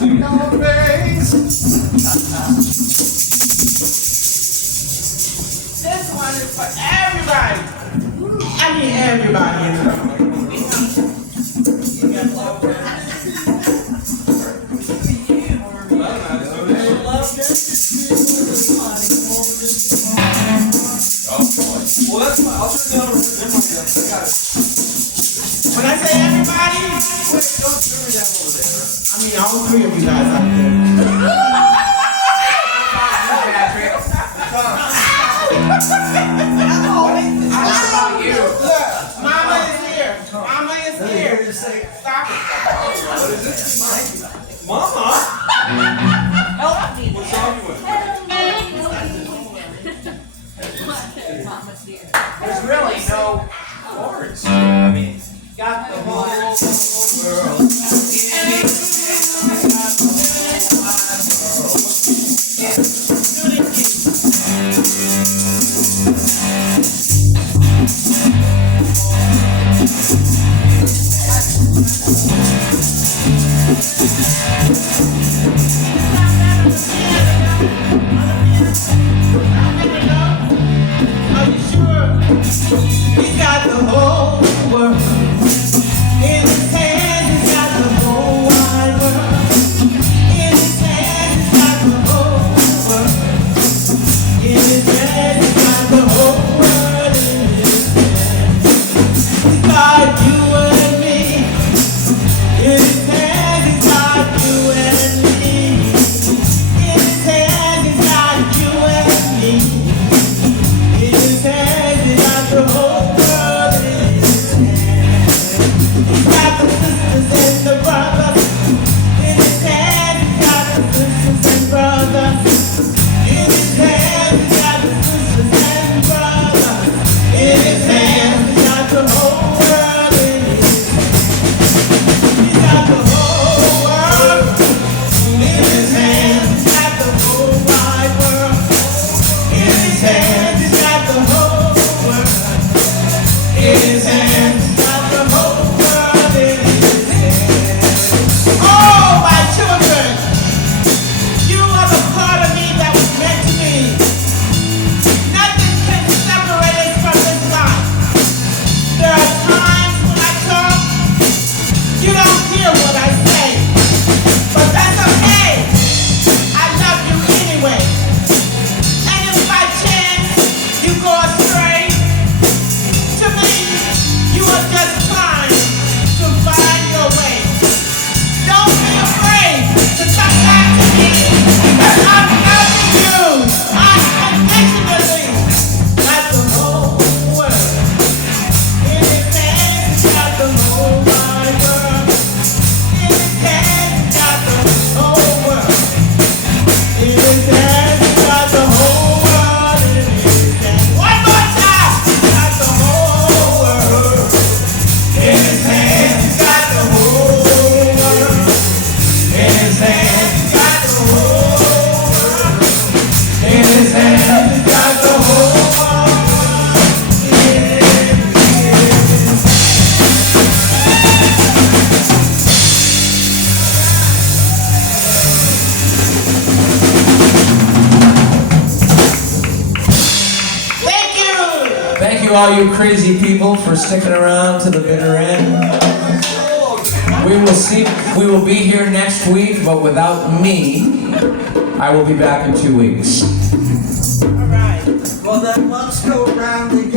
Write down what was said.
No face. This one is for everybody. I mean everybody in the room. Well, that's fine. I'll turn down the mic. I got it. When I say everybody, Wait, don't turn me down over there. I mean all three of you guys out there. Mama is here. Mama is here. Stop it. What is it? Mama? Help me. What's wrong with you? There's really no chords. I mean, got the whole world. Are you sure? He's got the whole world in his hands. He's got the whole wide world in his hands. He's got the whole world in his hands. He's got the whole world in his hands. He's got you and me in his hands. He's got you and me in his hands. He's got you and me. In his hands, he got the whole world in his hands. He's got the sisters and the brothers. In his hands, he's got the sisters and brothers. In his hands, he's got the sisters and brothers. In his hands, he's got the whole world in his hands. He's got the whole world in his hands. He's got the whole wide world in his hands. He's got the whole world in his hands. He's got the whole world in his hands. Oh, my children, you are the part of me that was meant to be. Nothing can separate us from this life. There are times when I talk, you don't hear what I say, but that's okay. I love you anyway. And if by chance you go astray, to me, you are just trying to find your way. Don't be afraid to come back to me, because I'm loving you unconditionally. Got the whole world in his hands. Got the whole wide world in his hands. Got the whole world in his hands. Got the whole world in his hands. One more time. Got the whole world in his hands. Got the whole world in his hands. Got the whole world in his hands. Got the whole world in his hands. Thank you. Thank you, all you crazy people, for sticking around to the bitter end. We will be here next week, but without me, I will be back in 2 weeks. All right. Well, then let's go around the